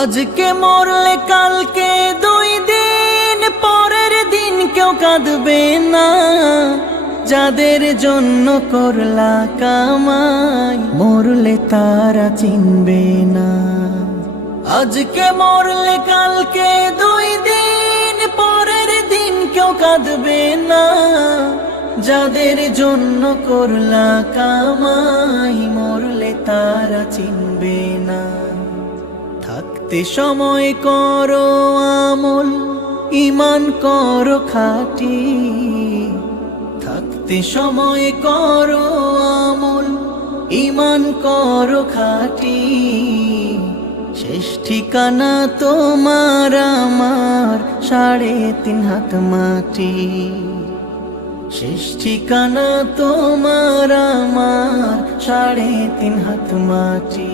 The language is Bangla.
আজকে মরলে কালকে 2 দিন পরের দিন কেউ কাঁদবে না। যাদের জন্য করলা কামাই মরলে তারা চিনবে না। আজকে মরলে কালকে 2 দিন পরের দিন কেউ কাঁদবে না। যাদের জন্য করলা কামাই মরলে তারা চিনবে না। থাকতে সময় করো আমল, ঈমান করো খাঁটি। থাকতে সময় করো আমল, ঈমান করো খাঁটি। শেষ ঠিকানা তোমার আমার 3.5 হাত মাটি। শেষ ঠিকানা তোমার আমার 3.5 হাত মাটি।